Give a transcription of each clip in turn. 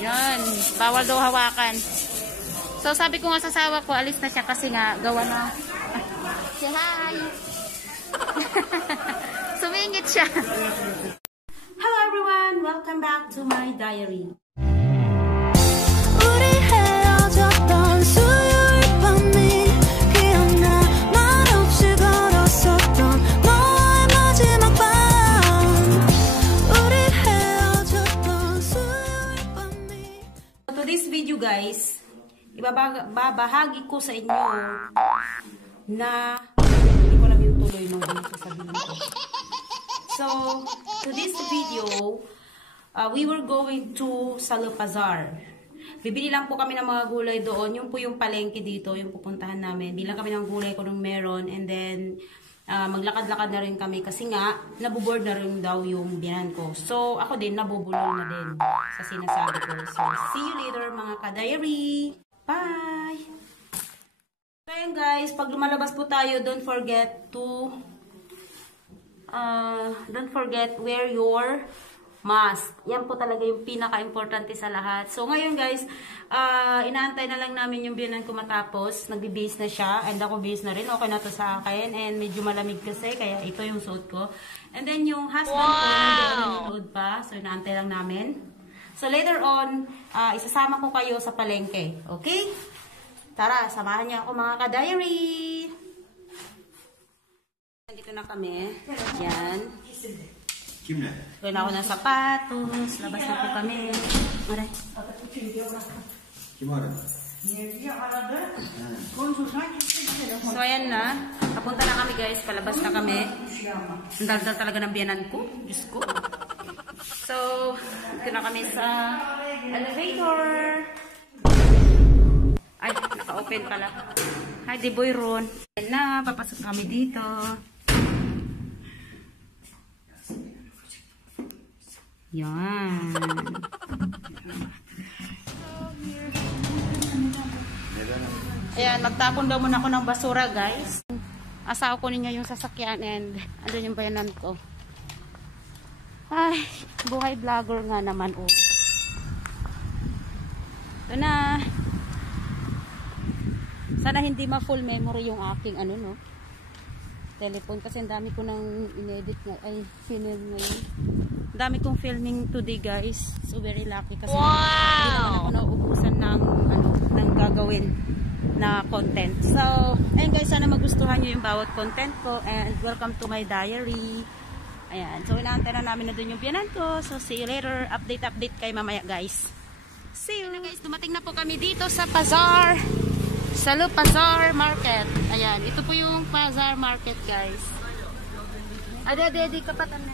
Yan. Bawal daw hawakan. So, sabi ko nga sa asawa ko, alis na siya kasi nga, gawa na. Say hi! Sumingit siya. Hello everyone! Welcome back to my diary. This video guys, ibabahagi ko sa inyo na hindi ko lang yung tuloy nung sasabihin ko. So, to this video, we were going to Salupazar. Bibili lang po kami ng mga gulay doon. Yung po yung palengke dito, yung pupuntahan namin. Bilang kami ng gulay kung meron, and then maglakad-lakad na rin kami kasi nga nabuboard na rin daw yung biyanan ko. So ako din nabubulol na din sa sinasabi ko. So see you later mga ka-diary. Bye! So ayan guys, pag lumalabas po tayo, don't forget wear your mask. Yan po talaga yung pinaka-importante sa lahat. So, ngayon guys, inaantay na lang namin yung biyanan ko matapos. Nagbe-base na siya. And ako base na rin. Okay na to sa akin. And medyo malamig kasi. Kaya ito yung suot ko. And then yung husband ko, nanonood pa. So, inaantay lang namin. So, later on, isasama ko kayo sa palengke. Okay? Tara, samahan niyo ako mga ka-diary. Nandito na kami. Yan. Kaya ako ng sapatos. Labas na po kami. Maray. So, ayan na. Papunta na kami guys. Palabas na kami. Ang daldal talaga ng biyanan ko. Diyos ko. So, ito na kami sa elevator. Ay, naka-open pala. Hi, di boy Ron. Ayan na. Papasok kami dito. Yan. Ayan, magtapon daw muna ako ng basura, guys. Asawa ko ninyo yung sasakyan and andun yung bayanan ko. Ay, buhay vlogger nga naman, oh. Ito na. Sana hindi ma-full memory yung aking telephone kasi ang dami ko nang inedit nga, ay film ngayon. Ang dami kong filming today guys. So very lucky kasi hindi naman ako nauubusan ng gagawin na content. So, ayun guys, sana magustuhan nyo yung bawat content ko and welcome to my diary. Ayan. So, inaantay na namin na dun yung biyanan ko. So, see you later. Update kayo mamaya guys. See you. Guys, dumating na po kami dito sa Pazar. Salupazar Market. Ayan, ito po yung Pazar Market, guys. Adi, kapatan na.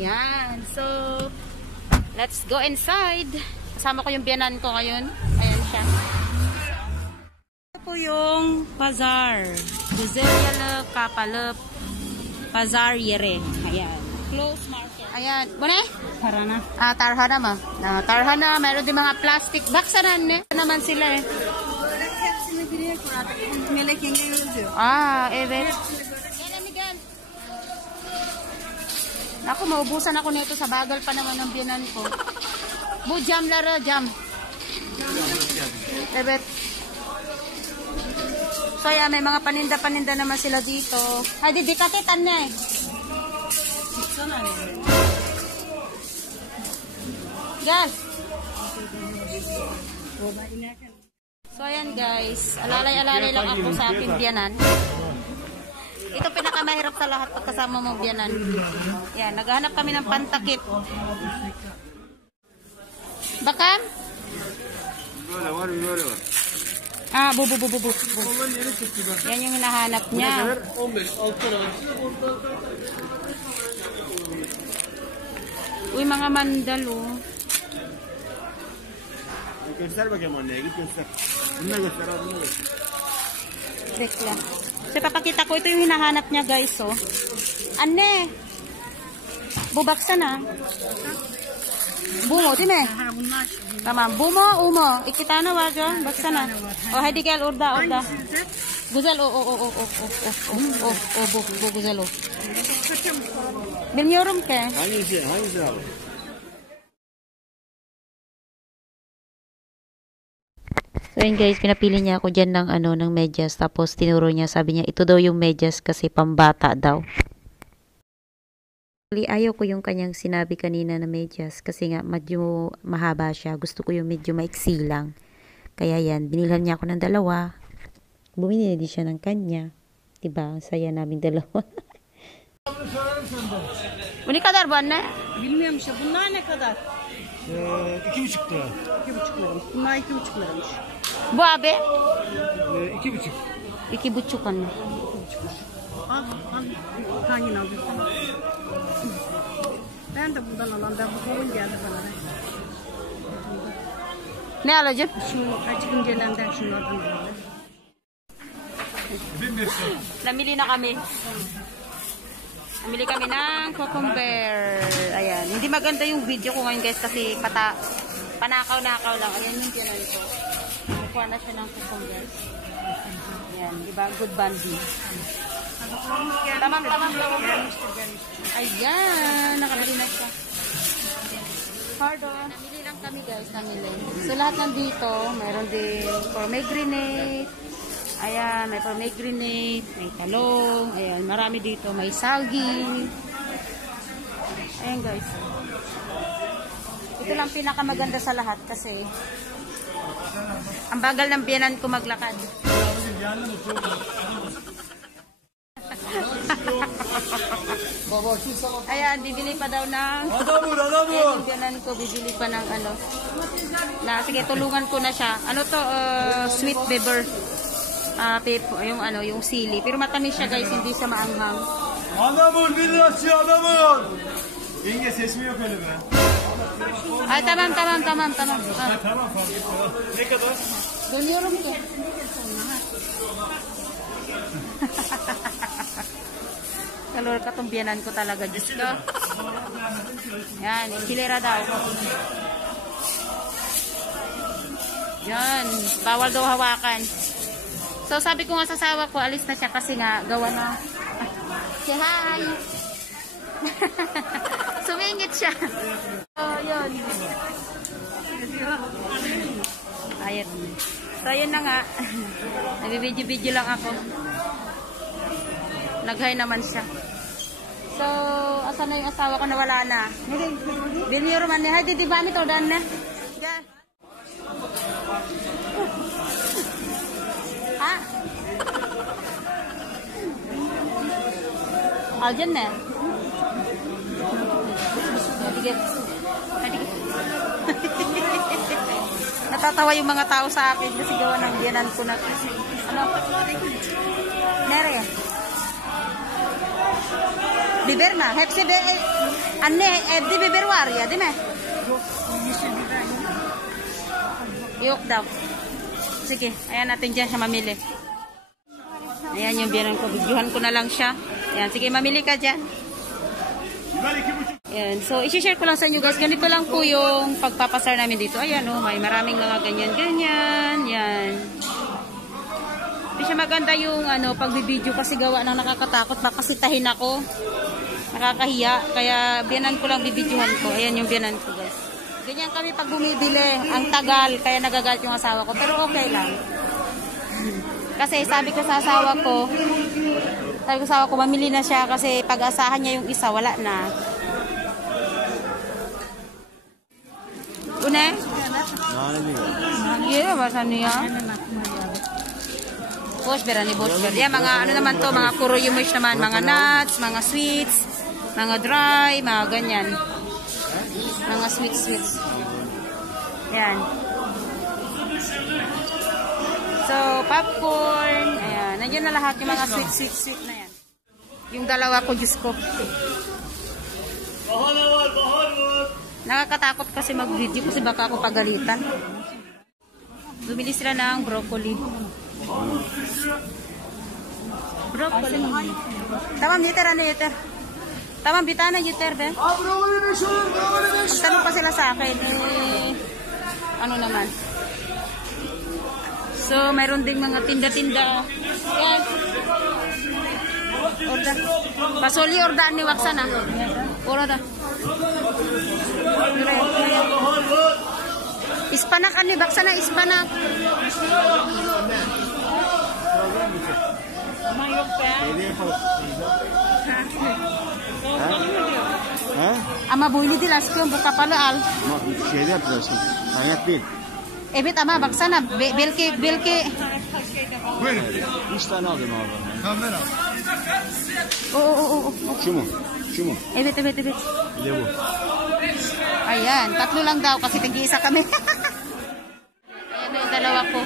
Yan. So, let's go inside. Kasama ko yung biyanan ko ngayon. Ayan siya. Ito po yung Pazar. Buzelia Kapalep Pazar Yere. Ayan. Close market. Ayan. Bune? Tarhana. Tarhana ma. Tarhana. Meron din mga plastic baksanan eh. Naman sila eh. Evet. Ako, maubusan ako nito sa bagal pa naman ng biyanan ko. Bu, jam lara, jam. Evet. So, yan, may mga paninda-paninda naman sila dito. Ay, di katitan na eh. Yes. So, ayan guys. Alalay-alalay lang ako sa aking biyanan. Ito pinakamahirap sa lahat pagkasama mong biyanan. Yan, naghahanap kami ng pantakip. Bakam? Bu. Yan yung hinahanap niya. Uy, mga mandalo. Göster bakayım anneye, git göster. Bunu da göster, bunu da göster. Rekla. So, papakita ko, ito yung hinahanap niya guys, oh. Anne! Bubaksan na. Bumo, di me? Tamam. Bumo, umo. İki wajo. Baksana. Oh, hadi gel orada. Güzel o. Bu güzel o. Bilmiyorum ki. Hangisi abi? So yun guys, pinapili niya ako dyan ng ng medyas. Tapos tinuro niya, sabi niya ito daw yung medyas kasi pambata daw. Ayaw ko yung kanyang sinabi kanina na medyas kasi nga medyo mahaba siya. Gusto ko yung medyo maiksi lang. Kaya yan, binilhan niya ako ng dalawa. Bumili din siya ng kanya. Diba? Ang saya naming dalawa. Bu ne kadar bu anne? Bilmiyorum işte. Bunlar ne kadar? 2,5 lira. 2,5 liramış. Bunlar 2,5 liramış. Bu abi? 2,5. 2,5 anne. Al. Hangini alıyorsun? Ben de bundan alan. Ben bu kolun geldi bana. Ne alacağım? Şu açık incelenden şunlardan alalım. Namili na kami. Namili kami ng cucumber. Ayan. Hindi maganda yung video ko ngayon guys kasi panakaw-nakaw lang. Ayan yung tiyanan ko. Nakuha na siya ng cucumber. Ayan. Diba? Good banding. Tamam. Ayan. Nakalali na siya. Pardon. Namili lang kami guys. Namili. So lahat nandito. Meron din pomegranate. Ayan, may pomegranate, may talong, ayan, marami dito, may saging. Ayan guys. Ito lang pinakamaganda sa lahat kasi ang bagal ng biyanan ko maglakad. Ayan, bibili pa daw ng yung biyanan ko, bibili pa ng sige, tulungan ko na siya. Ano to, sweet pepper. Yung sili. Pero matamis siya guys, hindi siya maanghang. Anamur, bir lira açıyor Anamur. Yenge ses mi yok öyle be? Ay, tamam. Tamam fark etmiyor. Ne kadar? Dönüyorum ki. Kalor ka tong biyanan ko talaga, Diyos ko. Yan, kilera daw. Yan, bawal daw hawakan. So, sabi ko nga sa asawa ko, alis na siya kasi nga, gawa na. Say hi! Sumingit siya. So, yun. Ayun. So, yun na nga. Nag-video lang ako. Nag-hi naman siya. So, asan na yung asawa ko na wala na? Bilmiyorum anne. Hadi di ba nito dan na? Gel. Ha? Alacaksın ne? Hadi git. Natatawa yung mga tao sa akin kasi gawa ng biyanan ko na. Ano? Nere? Biber na. Hepsi anne evde biber var ya değil mi? Yok daw. Sige, ayan natin dyan siya mamili. Ayan yung biyanan ko. Videohan ko na lang siya. Ayan, sige, mamili ka dyan. Ayan, so, isi-share ko lang sa inyo guys. Ganito lang po yung pagpapasar namin dito. Ayan, may maraming mga ganyan-ganyan. Yan. Hindi siya maganda yung pagbibideo kasi gawa ng nakakatakot. Baka sitahin ako. Nakakahiya. Kaya, biyanan ko lang bibidyohan ko. Ayan yung biyanan ko guys. Ganyan kami pag bumibili. Ang tagal, kaya nagagalit yung asawa ko. Pero okay lang. Kasi sabi ko sa asawa ko, mamili na siya kasi pag-asahan niya yung isa, wala na. Une? Iya, bahasa niya. Boshber, boshber. Yan, mga naman to, mga kuruyumish naman. Mga nuts, mga sweets, mga dry, mga ganyan. Mga sweets. Yan. So, popcorn. Ayan. Nandiyan na lahat yung mga sweet na yan. Yung dalawa ko, Diyos ko. Nakakatakot kasi mag-video kasi baka ako pagalitan. Bumili sila ng broccoli. Broccoli. Tamam, yeter. Tamam, bitana yeter de. Tanong pa sila sa akin. Ano naman? So, mayroon ding mga tinda-tinda. Yan. Order. Pasoli order ni Waksana. Puro da. Ispanak ani baksana ispanak. Mayok pa. Ha? Ama bu ini dilaskın buka pala al. Şeyde yapıyorsun. Hayat değil. Evet ama baksana belki Buyurun. 3 tane aldım abi. Kamera. Oo. Şu mu? Şu mu? Evet. Bir de bu. Ayan, tatlo lang daw kasi tag-iisa kami. Ayan na yung dalawa ko.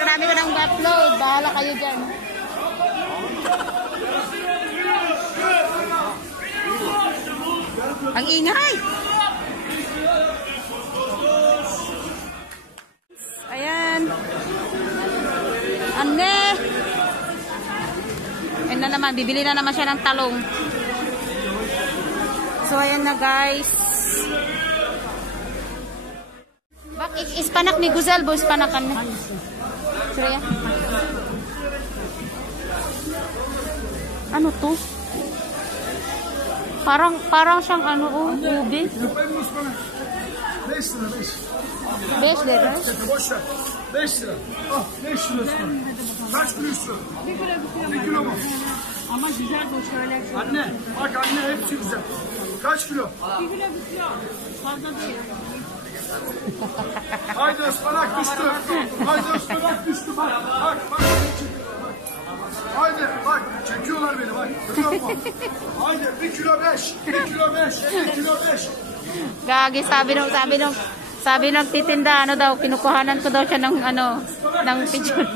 Marami ko ng upload. Bahala kayo dyan. Ang ingay! Ayan. Anne! Ayan na naman, bibili na naman siya ng talong. So, ayan na guys. Bak, ispanak ni Guzel, bo ispanakan na. Surya. Ano to? Parang siyang ano, ube. 5 lira. 5 lira. Boş ver. 5 lira. Ah 5 lira. Kaç kilo istiyorsun? 1 kilo mu? Ama güzel bu şöyle. Anne bak anne hepsi güzel. Kaç kilo? 1 kilo bitiyor. Fazla değil. Haydi ıspanak düştü. Haydi ıspanak düştü bak. Bak. Haydi bak çekiyorlar beni bak. Görüyor musun? Haydi 1 kilo 5. 1 kilo 5. 1 kilo 5. Gagi, sabi ng titinda, ano daw, kinukuhanan ko daw siya ng, ano, ng picture.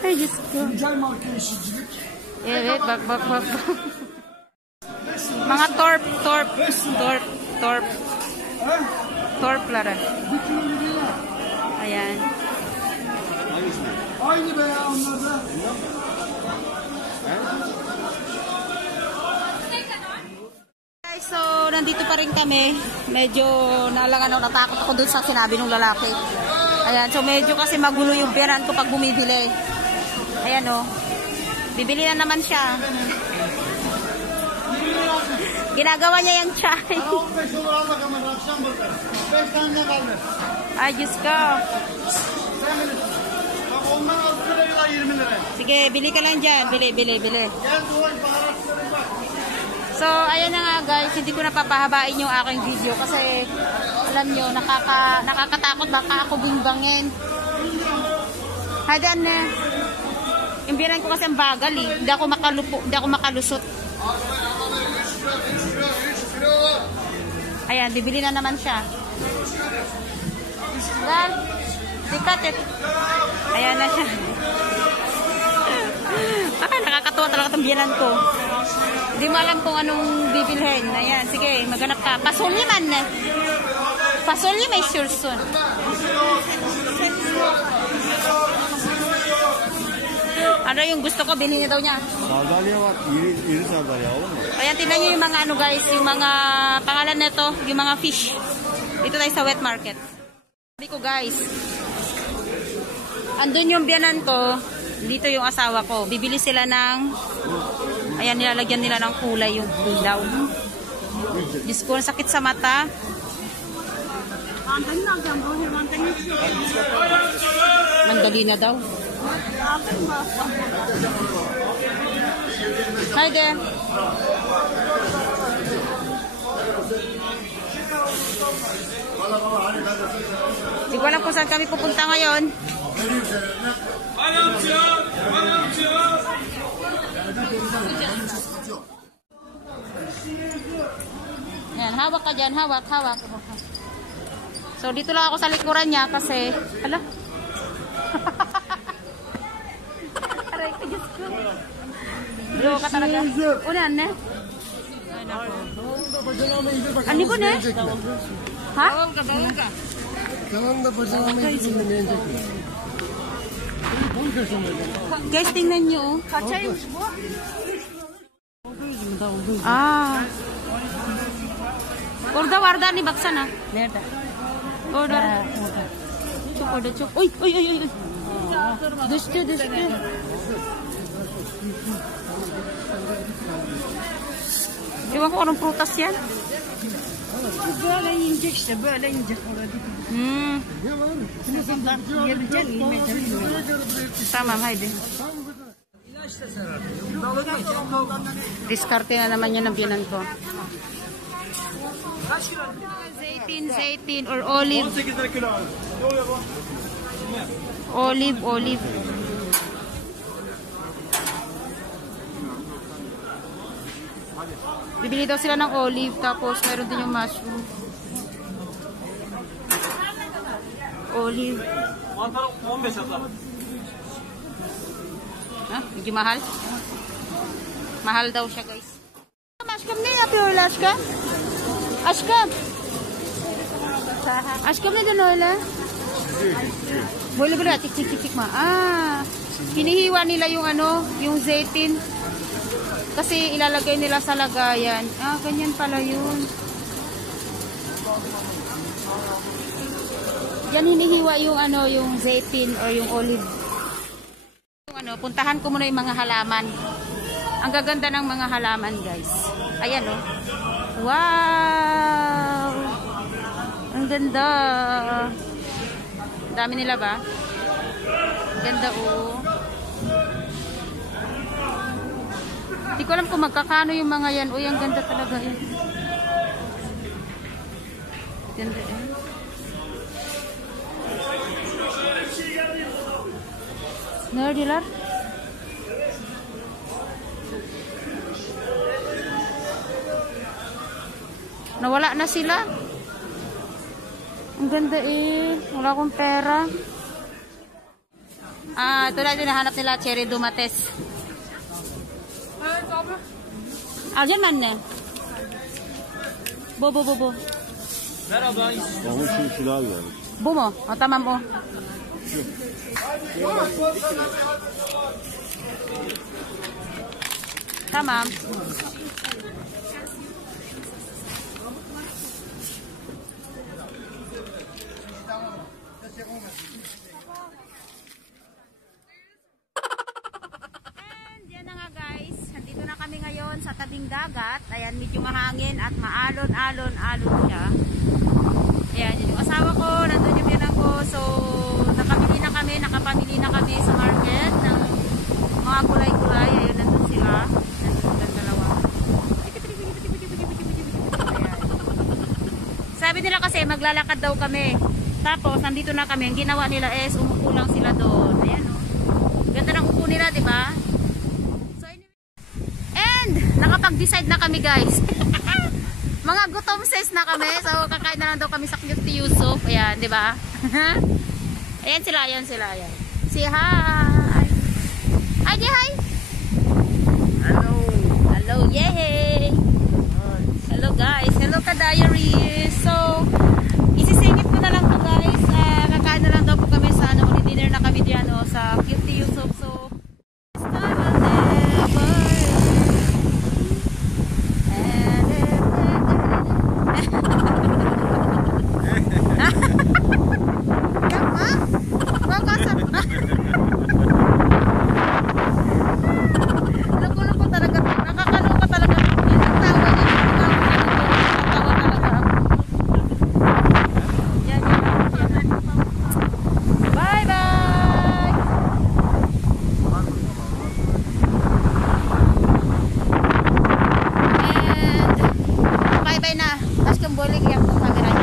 Ay, Diyos ko. Güncel marka işçilik. Evet, bak. Mga torp lara. 1 kilo liraya. Ayan. Aynı be ya onlarda. Guys, so nandito pa rin kami. Medyo natakot ako dun sa sinabi ng lalaki. Ayan, so medyo kasi magulo yung perahan ko pag bumibili. Ayan o. Bibili na naman siya. Ginagawa niya yung chai. 15 dolar al bakalım akşam bakalım. 5 tane ne kaldı? Ay, Diyos ko. Bak ondan 6 lirayla 20 lira. Sige, bili ka lang dyan. Bili. Gel duvar baharatları bak. So, ayan na nga guys. Hindi ko napapahabain yung aking video kasi alam nyo, nakakatakot baka ako bimbangin. Hadan na. Yung biyanan ko kasi ang bagal eh. Hindi ako makalusot. Ayan, bibili na naman siya. Dal, sikat eh. Ayan na siya. Nakakatuwa talaga itong biyanan ko. Hindi mo alam kung anong bibilhin. Ayan, sige, maghanap ka. Pasolye man eh. Pasolye may sursun. Ano yung gusto ko, bilhin niya daw niya. Sardalya var. İri sardalya olur mu? Ayan, tingnan nyo yung mga ano guys, yung mga pangalan nito, yung mga fish. Dito tayo sa wet market. Sabi ko guys, andun yung biyanan ko, dito yung asawa ko. Bibili sila ng, ayan, nilalagyan nila ng kulay yung ilaw. Diyos ko, sakit sa mata. Mandali na daw. Hi there. Hindi ko alam kung saan kami pupunta ngayon. Ayan, hawak ka dyan. Hawak. So, dito lang ako sa likuran niya kasi, hala. Aray ka, Diyos ko. Bro ka talaga. Unan, ne? Ano ko, ne? Ha? Bawang ka. Guys, tingnan nyo. Kaçaymış bu? Ah. Orada vardı hani baksana. Nerede? Orada. Çok orada çok. Oy. Düştü. Iwan ko anong prutas yan. Böyle yiyecek işte. Böyle yiyecek orada. Bunlar yiyebilecek mi? Tamam, haydi. Diskarte na naman yan ang biyanan ko. Zeytin or olive. 18 lira kilo abi. Ne oluyor bu? Olive. Bibili daw sila ng olive, tapos mayroon din yung mushroom. Olive. Mantar 15 abla. Ha? Medyo mahal? Mahal daw siya, guys. Aşkım ne yapıyor öyle aşkım? Aşkım. Aşkım neden öyle? Boleh tik ma. Hinihiwa nila yung ano, yung zeytin. Kasi ilalagay nila sa lagayan. Ganyan pala yun. Yan hinihiwa yung ano, yung zeytin or yung olive. Yung ano, puntahan ko muna yung mga halaman. Ang gaganda ng mga halaman, guys. Ayan, oh. Wow! Ang ganda. Dami nila ba? Ganda, oh. Hindi ko alam kung magkakano yung mga yan. Uy, ang ganda talaga, eh. Ganda, eh. Nerdiler? Nawala na sila. Ang ganda eh. Wala akong pera. Ito na yung hinahanap nila. Cherry Dumates. Alyan man ne? Bo. Merhaba. Onun için şu daha güzel. Bu mu? Tamam o. Tamam. Sa tabing dagat, ayan, medyo mahangin at maalon-alon siya. Ayan, yung asawa ko, nandun yung biyanan ko, so nakapamili na kami sa market ng mga gulay-gulay. Ayun, nandun sila, nandun dalawa. Ayan. Sabi nila kasi maglalakad daw kami, tapos nandito na kami, ang ginawa nila is umupo lang sila doon. Ayan, o, ganda ng upo nila, diba? Nakapag-decide na kami, guys. Mga gutom says na kami. So, kakain na lang daw kami sa Cute Yusuf. Ayan, di ba? Ayan sila. Say hi. Hi, hi. Hello, yay. Hello, guys. Hello, ka-diaries. So, isisingit ko na lang po, guys. Kakain na lang daw po kami sa dinner na kami diyan, sa Cute Yusuf. So, boleh ya, kamera